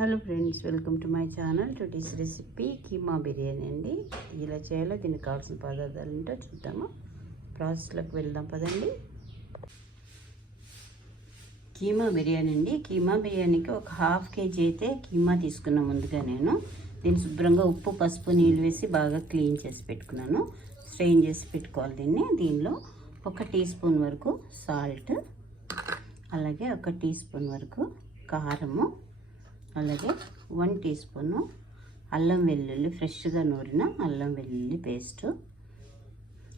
Hello friends welcome to my channel. Today's recipe keema biryani అండి. ఇలా చేయాలో దీనికి కావాల్సిన పదార్థాలు ఏంటో చూద్దాము. ప్రాసెస్లోకి వెళ్దాం పదండి. కీమా బిర్యానీ అండి. కీమా బిర్యానీకి ఒక హాఫ్ కేజీ అయితే కీమా తీసుకున్న ముందుగా నేను. దీన్ని శుభ్రంగా ఉప్పు పసుపు నీళ్ళు వేసి బాగా క్లీన్ చేసి పెట్టుకున్నాను. స్ట్రెయిన్ చేసి పెట్టుకోవాలి దీన్ని. దీనిలో ఒక టీ స్పూన్ వరకు సాల్ట్ అలాగే ఒక టీ స్పూన్ వరకు కారము అలాగే వన్ టీ స్పూను అల్లం వెల్లుల్లి ఫ్రెష్గా నూరిన అల్లం వెల్లుల్లి పేస్టు.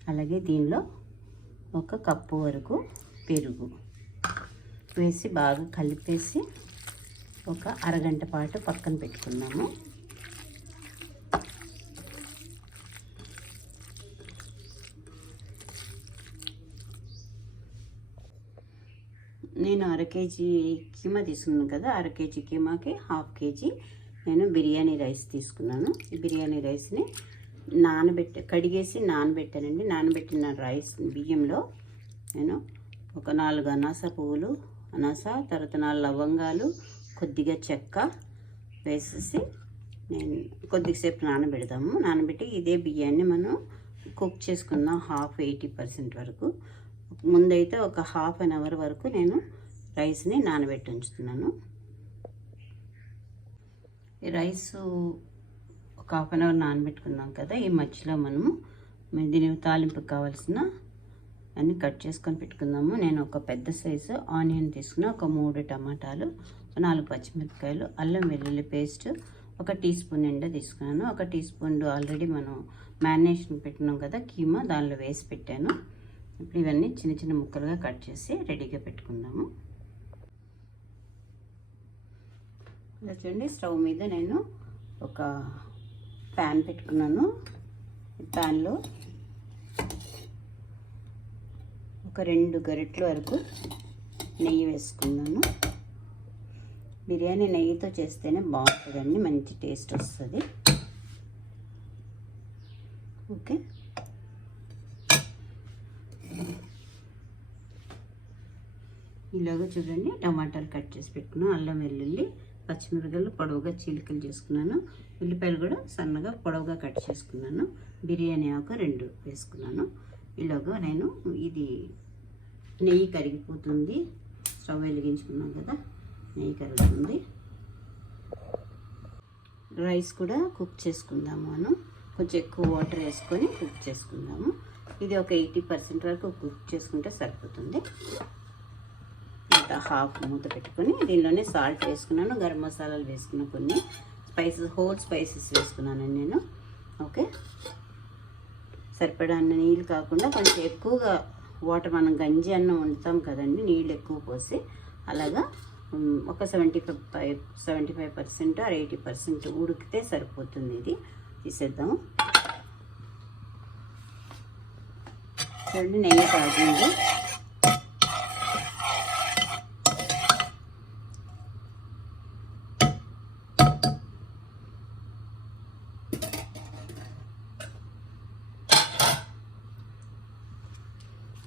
అలాగే దీనిలో ఒక కప్పు వరకు పెరుగు వేసి బాగా కలిపేసి ఒక అరగంట పాటు పక్కన పెట్టుకున్నాము నేను అర కేజీ కీమా తీసుకున్నాను కదా అర కేజీ కీమాకి హాఫ్ కేజీ నేను బిర్యానీ రైస్ తీసుకున్నాను. ఈ బిర్యానీ రైస్ని నానబెట్టి కడిగేసి నానబెట్టానండి. నానబెట్టిన రైస్ బియ్యంలో నేను ఒక నాలుగు అనాస పువ్వులు అనాస తర్వాత నాలుగు లవంగాలు కొద్దిగా చెక్క వేసేసి నేను కొద్దిసేపు నానబెడదాము నానబెట్టి ఇదే బియ్యాన్ని మనం కుక్ చేసుకుందాం హాఫ్ ఎయిటీ పర్సెంట్ వరకు. ముందైతే ఒక హాఫ్ అన్ అవర్ వరకు నేను రైస్ని నానబెట్టి ఉంచుతున్నాను. ఈ రైస్ ఒక హాఫ్ అన్ అవర్ నానబెట్టుకున్నాం కదా ఈ మధ్యలో మనము దీని తాలింపుకి కావాల్సిన అన్నీ కట్ చేసుకొని పెట్టుకుందాము. నేను ఒక పెద్ద సైజు ఆనియన్ తీసుకున్న ఒక మూడు టమాటాలు నాలుగు పచ్చిమిరపకాయలు అల్లం వెల్లుల్లి పేస్ట్ ఒక టీ స్పూన్ నిండా తీసుకున్నాను. ఒక టీ స్పూన్ ఆల్రెడీ మనం మ్యారినేషన్ పెట్టినాం కదా కీమా దానిలో వేసి పెట్టాను. ఇప్పుడు ఇవన్నీ చిన్న చిన్న ముక్కలుగా కట్ చేసి రెడీగా పెట్టుకుందాము. ఇలా చూడండి స్టవ్ మీద నేను ఒక ప్యాన్ పెట్టుకున్నాను. ప్యాన్లో ఒక రెండు గరిటెల వరకు నెయ్యి వేసుకున్నాను. బిర్యానీ నెయ్యితో చేస్తేనే బాగుంటుందండి మంచి టేస్ట్ వస్తుంది. ఓకే. ఇలాగ చూడండి టమాటాలు కట్ చేసి పెట్టుకున్నాను అల్లం వెల్లుల్లి పచ్చిమిరపకాయలు పొడవుగా చీలికలు చేసుకున్నాను. ఉల్లిపాయలు కూడా సన్నగా పొడవుగా కట్ చేసుకున్నాను. బిర్యానీ ఆకు రెండు వేసుకున్నాను. ఇలాగా నేను ఇది నెయ్యి కరిగిపోతుంది. స్టవ్ వెలిగించుకున్నాం కదా నెయ్యి కరుగుతుంది. రైస్ కూడా కుక్ చేసుకుందాము మనం కొంచెం ఎక్కువ వాటర్ వేసుకొని కుక్ చేసుకుందాము. ఇది ఒక ఎయిటీ పర్సెంట్ వరకు కుక్ చేసుకుంటే సరిపోతుంది. ఇంత హాఫ్ మూత పెట్టుకొని దీనిలోనే సాల్ట్ వేసుకున్నాను గరం మసాలాలు వేసుకున్న కొన్ని స్పైసెస్ హోల్ స్పైసెస్ వేసుకున్నాను నేను. ఓకే? సరిపడా అన్న నీళ్ళు కాకుండా కొంచెం ఎక్కువగా వాటర్ మనం గంజి అన్నం వండుతాం కదండి నీళ్ళు ఎక్కువ పోసి అలాగా ఒక seventy five seventy five percent or eighty percent ఉడికితే సరిపోతుంది ఇది. తీసేద్దాం. చూడండి నెయ్యి తాగింది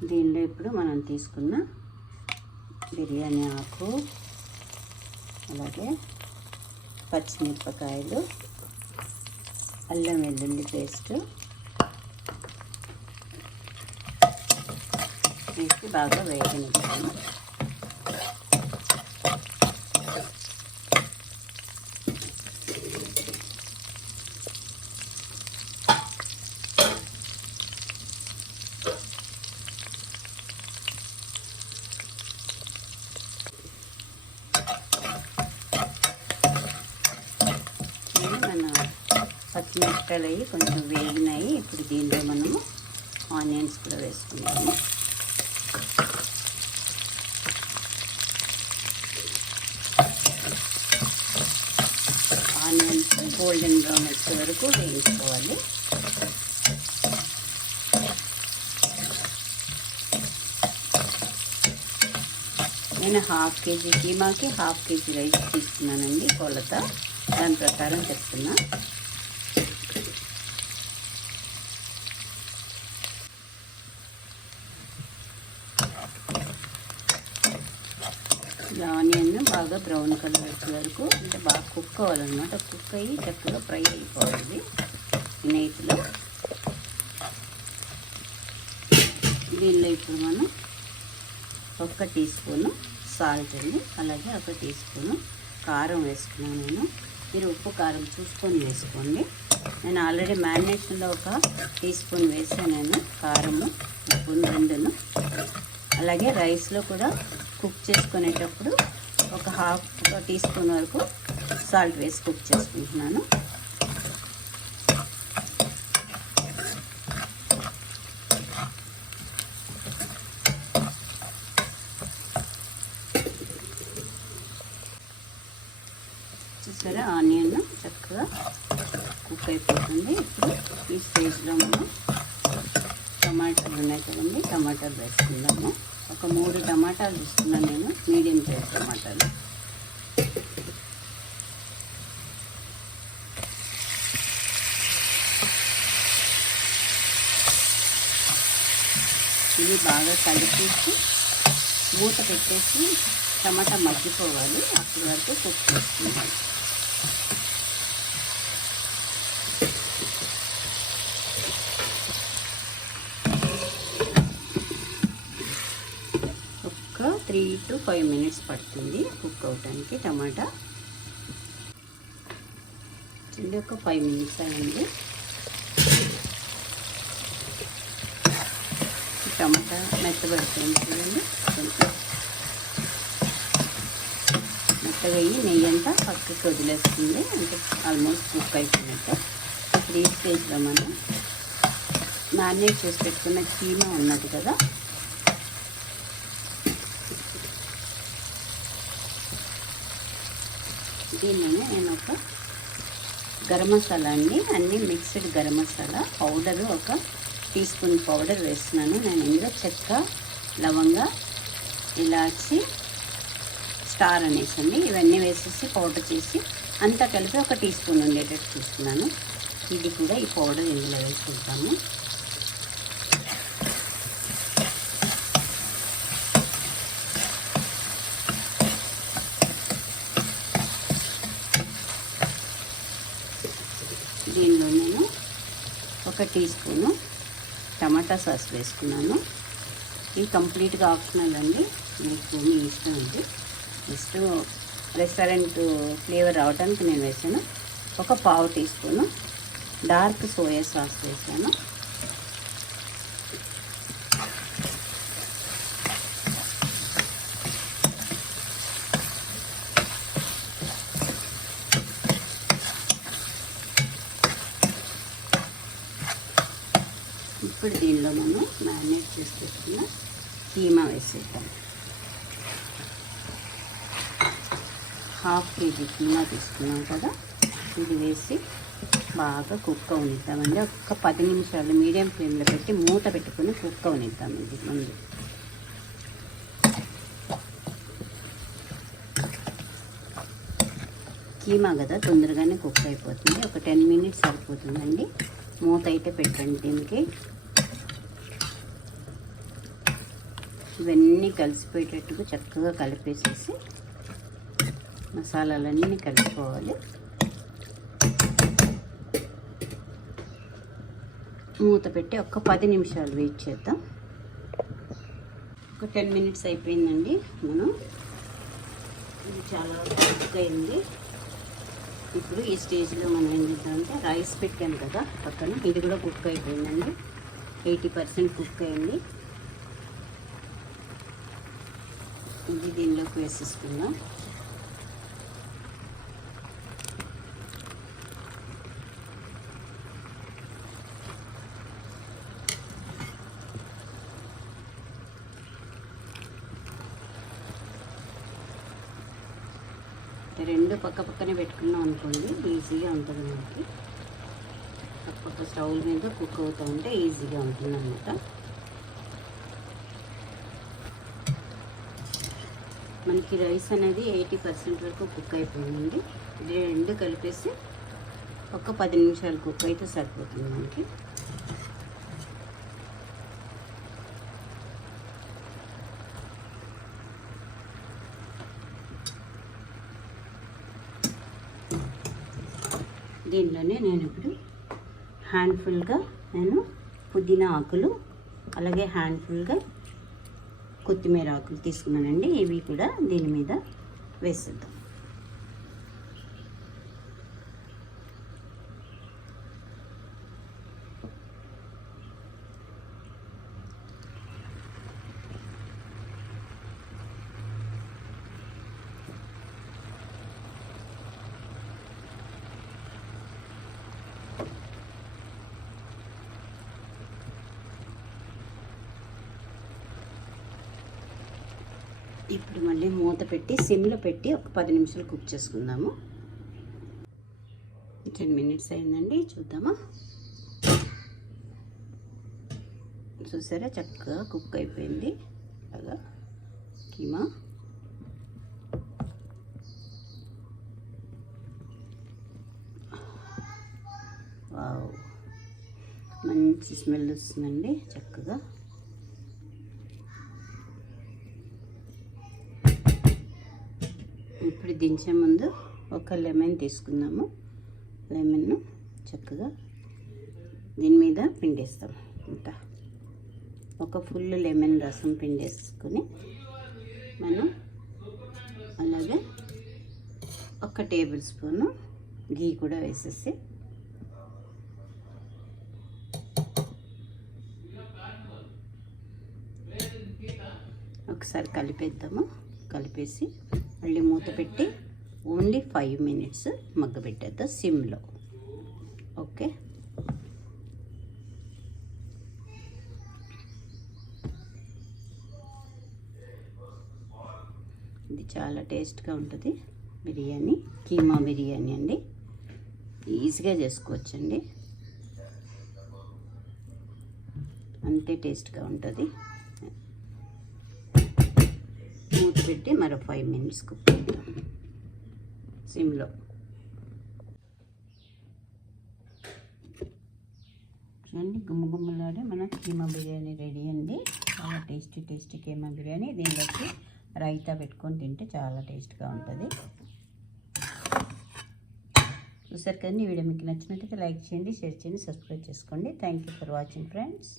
దీనిలో ఇప్పుడు మనం తీసుకున్న బిర్యానీ ఆకు అలాగే పచ్చిమిరపకాయలు అల్లం వెల్లుల్లి పేస్ట్. వేసి బాగా వేయనిస్తాము మన పచ్చిమిరపకాయలు అవి కొంచెం వేగినాయి. ఇప్పుడు దీనిలో మనము ఆనియన్స్ కూడా వేసుకుందాము. ఆనియన్స్ గోల్డెన్ బ్రౌన్ వచ్చే వరకు వేయించుకోవాలి. నేను హాఫ్ కేజీ కీమాకి హాఫ్ కేజీ రైస్ తీసుకున్నానండి కొలత. దాని ప్రకారం చెప్తున్నా ఈ ఆనియన్ బాగా బ్రౌన్ కలర్ వచ్చే వరకు అంటే బాగా కుక్ అవ్వాలన్నమాట కుక్ అయ్యి చక్కగా ఫ్రై అయిపోవాలి ఈ దీనిలో ఇప్పుడు మనం ఒక్క టీ స్పూను సాల్ట్ అండి. అలాగే ఒక టీ స్పూను కారం వేసుకున్నాను నేను. మీరు ఉప్పు కారం చూసుకొని వేసుకోండి. నేను ఆల్రెడీ మ్యారినేషన్లో ఒక టీ స్పూన్ వేసాను నేను. కారము ఉప్పును రెండును. అలాగే రైస్లో కూడా కుక్ చేసుకునేటప్పుడు ఒక హాఫ్ టీ స్పూన్ వరకు సాల్ట్ వేసి కుక్ చేసుకుంటున్నాను చూసారా ఆనియన్ చక్కగా కుక్ అయిపోతుంది ఇప్పుడు ఈ స్టేజ్లో మనం టమాటాలు ఉన్నాయి కదండి టమాటాలు వేసుకుందాము ఒక మూడు టమాటాలు తీసుకున్నాను నేను. మీడియం సైజ్ టమాటాలు. ఇవి బాగా కలిపేసి మూత పెట్టేసి టమాటా మగ్గిపోవాలి. అప్పటి వరకు కుక్ చేసుకుందాం ఒక్క త్రీ టు ఫైవ్ మినిట్స్ పడుతుంది కుక్ అవటానికి టమాటా. చిల్లి ఒక ఫైవ్ మినిట్స్ అయింది టమాటా మెత్తబడుతుంది చూడండి. కొంచెం మెత్తగా అయ్యి నెయ్యి అంతా పక్కకి వదిలేస్తుంది. అంటే ఆల్మోస్ట్ కుక్ అయిపోయినట్టు. ఇప్పుడు ఈ స్టేజ్లో మనం మ్యారినేట్ చేసి పెట్టుకున్న కీమా ఉన్నది కదా దీనిని నేను ఒక గరం మసాలా అండి అన్నీ మిక్స్డ్ గరం మసాలా పౌడర్ ఒక టీ స్పూన్ పౌడర్ వేస్తున్నాను. నేను ఇందులో చెక్క లవంగ ఇలాచి స్టార్ అనేసి అండి ఇవన్నీ వేసేసి పౌడర్ చేసి అంతా కలిపి ఒక టీ స్పూన్ ఉండేటట్టు చూస్తున్నాను. ఇది కూడా ఈ పౌడర్ ఇందులో వేసుకుంటాము దీనిలో నూనెను ఒక టీ స్పూను టమాటా సాస్ వేసుకున్నాను. ఇది కంప్లీట్గా ఆప్షనల్ అండి. మీకు మీ ఇష్టం అండి జస్ట్ రెస్టారెంట్ ఫ్లేవర్ రావడానికి నేను వేసాను. ఒక పావు teaspoon dark soya sauce వేసాను ఇప్పుడు దీనిలో మనం మ్యారినేట్ చేసి పెట్టుకున్న కీమా వేసేద్దాం. హాఫ్ కేజీ కీమా తీసుకున్నాం కదా ఇది వేసి బాగా కుక్ ఉనిద్దామండి. ఒక్క పది నిమిషాలు మీడియం ఫ్లేమ్లో పెట్టి మూత పెట్టుకుని కుక్ ఉనిద్దామండి ఇది ముందు. కీమా కదా తొందరగానే కుక్ అయిపోతుంది. ఒక టెన్ మినిట్స్ సరిపోతుందండి. మూత అయితే పెట్టండి దీనికి. ఇవన్నీ కలిసిపోయేటట్టుగా చక్కగా కలిపేసేసి మసాలాలన్నీ కలిసిపోవాలి. మూత పెట్టి ఒక పది నిమిషాలు వెయిట్ చేద్దాం. ఒక టెన్ మినిట్స్ అయిపోయిందండి మనం. ఇది చాలా కుక్ అయింది. ఇప్పుడు ఈ స్టేజ్లో మనం ఏం చేద్దామంటే రైస్ పెట్టాను కదా పక్కన. ఇది కూడా కుక్ అయిపోయిందండి. ఎయిటీ పర్సెంట్ కుక్ అయింది. ఇది దీనిలోకి వేసేసుకుందాం. రెండు పక్క పక్కనే పెట్టుకున్నాం అనుకోండి ఈజీగా ఉంటుంది మనకి. పక్క స్టవ్ మీద కుక్ అవుతూ ఉంటే ఈజీగా ఉంటుంది అన్నమాట మనకి రైస్ అనేది ఎయిటీ పర్సెంట్ వరకు కుక్ అయిపోయిందండి. ఇది రెండు కలిపేసి ఒక పది నిమిషాలు కుక్ అయితే సరిపోతుంది మనకి. దీనిలోనే నేను ఇప్పుడు హ్యాండ్ఫుల్గా నేను పుదీనా ఆకులు అలాగే హ్యాండ్ఫుల్గా కొత్తిమీర ఆకులు తీసుకున్నానండి ఇవి కూడా దీని మీద వేసేద్దాం. ఇప్పుడు మళ్ళీ మూత పెట్టి సిమ్లో పెట్టి ఒక పది నిమిషాలు కుక్ చేసుకుందాము. టెన్ మినిట్స్ అయిందండి చూద్దామా? చూసారా? చక్కగా కుక్ అయిపోయింది. అలాగా. కీమా. వావ్. మంచి స్మెల్ వస్తుందండి చక్కగా. ఇప్పుడు దించే ముందు ఒక లెమన్ తీసుకుందాము. లెమన్ చక్కగా దీని మీద పిండేస్తాం. అంత ఒక ఫుల్ లెమన్ రసం పిండేసుకొని మనం అలాగే ఒక టేబుల్ స్పూను గీ కూడా వేసేసి ఒకసారి కలిపేద్దాము. కలిపేసి మళ్ళీ మూత పెట్టి ఓన్లీ ఫైవ్ మినిట్స్ మగ్గబెట్టేద్దాం సిమ్లో. ఓకే? ఇది చాలా టేస్ట్గా ఉంటుంది. బిర్యానీ కీమా బిర్యానీ అండి. ఈజీగా చేసుకోవచ్చండి. అంతే టేస్ట్గా ఉంటుంది. పెట్టి మరో ఫైవ్ మినిట్స్ కుక్ చేద్దాం సిమ్లో. చూడండి గుమ్మగుమ్మలాడే మన కీమా బిర్యానీ రెడీ అండి. చాలా టేస్టీ టేస్టీ కీమా బిర్యానీ. దీనిలోకి రైతా పెట్టుకొని తింటే చాలా టేస్ట్గా ఉంటుంది. చూసారు కదండి వీడియో మీకు నచ్చినట్లయితే లైక్ చేయండి షేర్ చేయండి సబ్స్క్రైబ్ చేసుకోండి. Thank you for watching friends